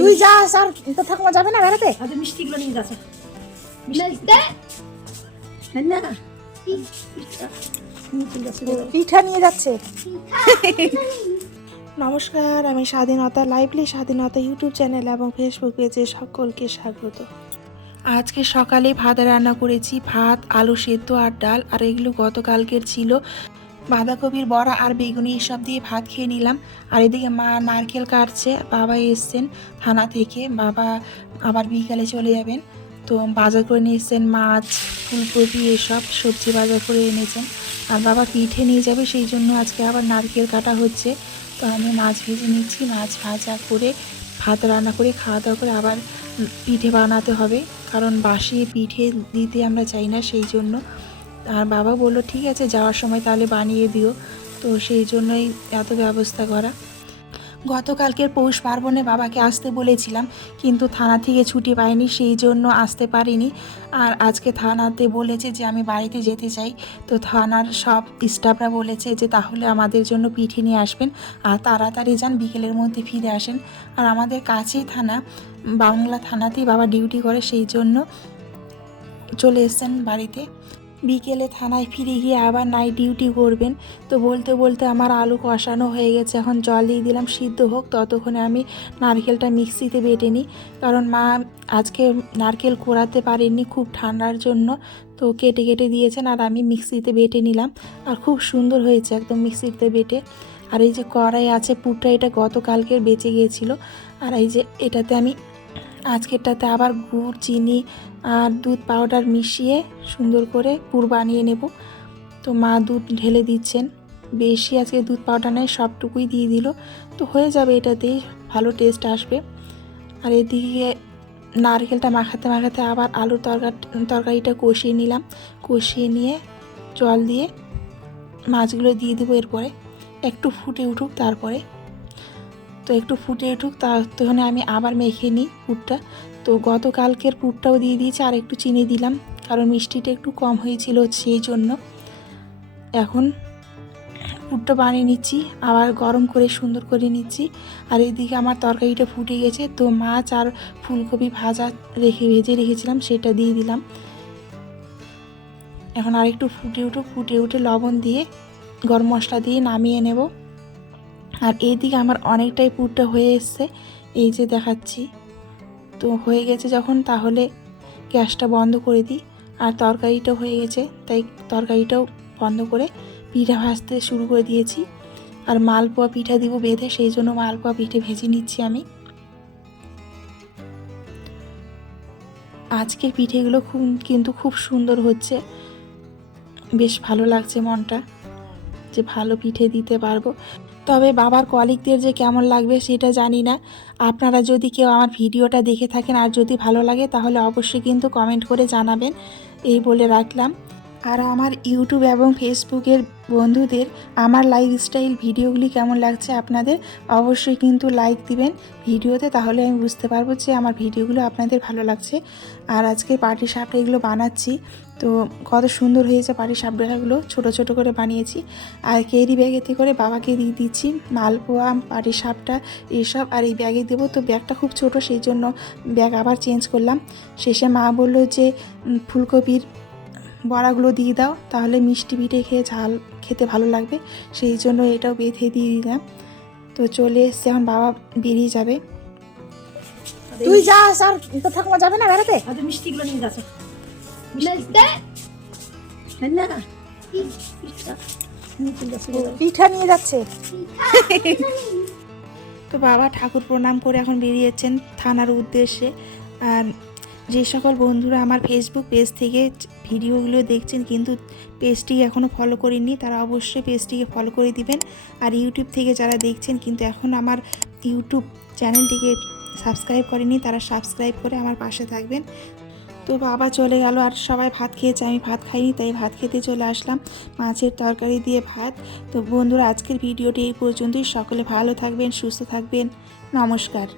তুই যাস আর তো ঠাকুমা যাবে না বেড়াতে? মিষ্টিগুলো নিয়ে যাচ্ছে পিঠা নিয়ে যাচ্ছে। নমস্কার, আমি স্বাধীনতা লাইভলি স্বাধীনতা ইউটিউব চ্যানেল এবং ফেসবুক পেজে সকলকে স্বাগত। আজকে সকালে ভাত রান্না করেছি, ভাত, আলু সেদ্ধ আর ডাল। আর এগুলো গতকালকের ছিল। বাঁধাকপির বড়া আর বেগুনি এসব দিয়ে ভাত খেয়ে নিলাম। আর এদিকে মা নারকেল কাটছে, বাবা এসছেন থানা থেকে, বাবা আবার বিকালে চলে যাবেন। তো বাজার করে নিয়ে এসছেন মাছ, ফুলকপি এসব সবজি বাজার করে এনেছেন। আর বাবা পিঠে নিয়ে যাবে, সেই জন্য আজকে আবার নারকেল কাটা হচ্ছে। তো আমি মাছ ভেজে নিচ্ছি, মাছ ভাজা করে ভাত রান্না করে খাওয়া দাওয়া করে আবার পিঠে বানাতে হবে, কারণ বাসি পিঠে দিতে আমরা চাই না, সেই জন্য। আর বাবা বললো ঠিক আছে যাওয়ার সময় তাহলে বানিয়ে দিও, তো সেই জন্যই এত ব্যবস্থা করা। গতকালকের পৌষ পার্বণে বাবাকে আসতে বলেছিলাম, কিন্তু থানা থেকে ছুটি পাইনি, সেই জন্য আসতে পারিনি। আর আজকে থানাতে বলেছে যে আমি বাড়িতে যেতে চাই, তো থানার সব স্টাফরা বলেছে যে তাহলে আমাদের জন্য পিঠে নিয়ে আসবেন আর তাড়াতাড়ি যান, বিকেলের মধ্যে ফিরে আসেন। আর আমাদের কাছেই থানা, বাংলা থানাতেই বাবা ডিউটি করে, সেই জন্য চলে এসছেন বাড়িতে। বিকেলে থানায় ফিরে গিয়ে আবার নাইট ডিউটি করবেন। তো বলতে বলতে আমার আলু কষানো হয়ে গেছে, এখন জল দিয়ে দিলাম সিদ্ধ হোক, ততক্ষণে আমি নারকেলটা মিক্সিতে বেটে নিই, কারণ মা আজকে নারকেল কোড়াতে পারেননি খুব ঠান্ডার জন্য, তো কেটে কেটে দিয়েছেন আর আমি মিক্সিতে বেটে নিলাম। আর খুব সুন্দর হয়েছে একদম মিক্সিতে বেটে। আর এই যে কড়াই আছে পুরটা, এটা গতকালকের বেঁচে গিয়েছিল। আর এই যে এটাতে আমি আজকেরটাতে আবার গুড়, চিনি আর দুধ পাউডার মিশিয়ে সুন্দর করে পুর বানিয়ে নেব। তো মা দুধ ঢেলে দিচ্ছেন, বেশি আজকে দুধ পাউডার নেই, সবটুকুই দিয়ে দিল, তো হয়ে যাবে, এটাতেই ভালো টেস্ট আসবে। আর এদিকে নারকেলটা মাখাতে মাখাতে আবার আলুর তরকারিটা কষিয়ে নিলাম, কষিয়ে নিয়ে জল দিয়ে মাছগুলো দিয়ে দেবো। এরপরে একটু ফুটে উঠুক, তারপরে তো একটু ফুটে উঠুক, তখন আমি আবার মেখে নিই পুরটা। তো গতকালকের পুরটাও দিয়ে দিয়েছি, আর একটু চিনি দিলাম, কারণ মিষ্টিটা একটু কম হয়েছিল, সেই জন্য। এখন পুরটা বানিয়ে নিচ্ছি, আবার গরম করে সুন্দর করে নিচ্ছি। আর এদিকে আমার তরকারিটা ফুটে গেছে, তো মাছ আর ফুলকপি ভেজে রেখেছিলাম, সেটা দিয়ে দিলাম। এখন আর একটু ফুটে উঠুক, ফুটে উঠে লবণ দিয়ে গরম মশলা দিয়ে নামিয়ে নেব। আর এইদিকে আমার অনেকটাই পুরটা হয়ে এসছে, এই যে দেখাচ্ছি। তো হয়ে গেছে যখন, তাহলে গ্যাসটা বন্ধ করে দিই। আর তরকারিটাও হয়ে গেছে, তাই তরকারিটাও বন্ধ করে পিঠা ভাজতে শুরু করে দিয়েছি। আর মালপোয়া পিঠা দিব বেঁধে, সেই জন্য মালপোয়া পিঠে ভেজে নিচ্ছি আমি। আজকের পিঠেগুলো কিন্তু খুব সুন্দর হচ্ছে, বেশ ভালো লাগছে মনটা যে ভালো পিঠে দিতে পারবো। তবে বাবার কলিগদের যে কেমন লাগবে সেটা জানি না। আপনারা যদি কেউ আমার ভিডিওটা দেখে থাকেন আর যদি ভালো লাগে, তাহলে অবশ্যই কিন্তু কমেন্ট করে জানাবেন, এই বলে রাখলাম। আর আমার ইউটিউব এবং ফেসবুকের বন্ধুদের আমার লাইফস্টাইল ভিডিওগুলি কেমন লাগছে আপনাদের, অবশ্যই কিন্তু লাইক দিবেন ভিডিওতে, তাহলে আমি বুঝতে পারবো যে আমার ভিডিওগুলো আপনাদের ভালো লাগছে। আর আজকে পাটিসাপটা এগুলো বানাচ্ছি, তো কত সুন্দর হয়েছে পাটিসাপটাগুলো, ছোটো ছোটো করে বানিয়েছি। আর ক্যারি ব্যাগেতে করে বাবাকে দিয়ে দিচ্ছি মালপোয়া, পাটিসাপটা এসব, আর এই ব্যাগে দেবো। তো ব্যাগটা খুব ছোট, সেই জন্য ব্যাগ আবার চেঞ্জ করলাম। শেষে মা বললো যে ফুলকপির বড়াগুলো দিয়ে দাও, তাহলে মিষ্টি পিঠে খেয়ে ঝাল খেতে ভালো লাগবে, সেই জন্য এটাও বেঁধে দিয়ে দিলাম। তো চলে এসছে, এখন বাবা বেরিয়ে যাবে। তুই যাস আর তো ঠাকুমা যাবে না বেড়াতে? মিষ্টিগুলো নিয়ে যাচ্ছে পিঠা নিয়ে যাচ্ছে। তো বাবা ঠাকুর প্রণাম করে এখন বেরিয়েছেন থানার উদ্দেশ্যে। আর যে সকল বন্ধুরা আমার ফেসবুক পেজ থেকে ভিডিওগুলো দেখছেন কিন্তু পেজটি এখনও ফলো করেননি, তারা অবশ্যই পেজটিকে ফলো করে দিবেন। আর ইউটিউব থেকে যারা দেখছেন কিন্তু এখন আমার ইউটিউব চ্যানেলটিকে সাবস্ক্রাইব করেনি, তারা সাবস্ক্রাইব করে আমার পাশে থাকবেন। তো বাবা চলে গেল, আর সবাই ভাত খেয়েছে, আমি ভাত খাইনি, তাই ভাত খেতে চলে আসলাম, মাছের তরকারি দিয়ে ভাত। তো বন্ধুরা, আজকের ভিডিওটি এই পর্যন্তই। সকলে ভালো থাকবেন, সুস্থ থাকবেন, নমস্কার।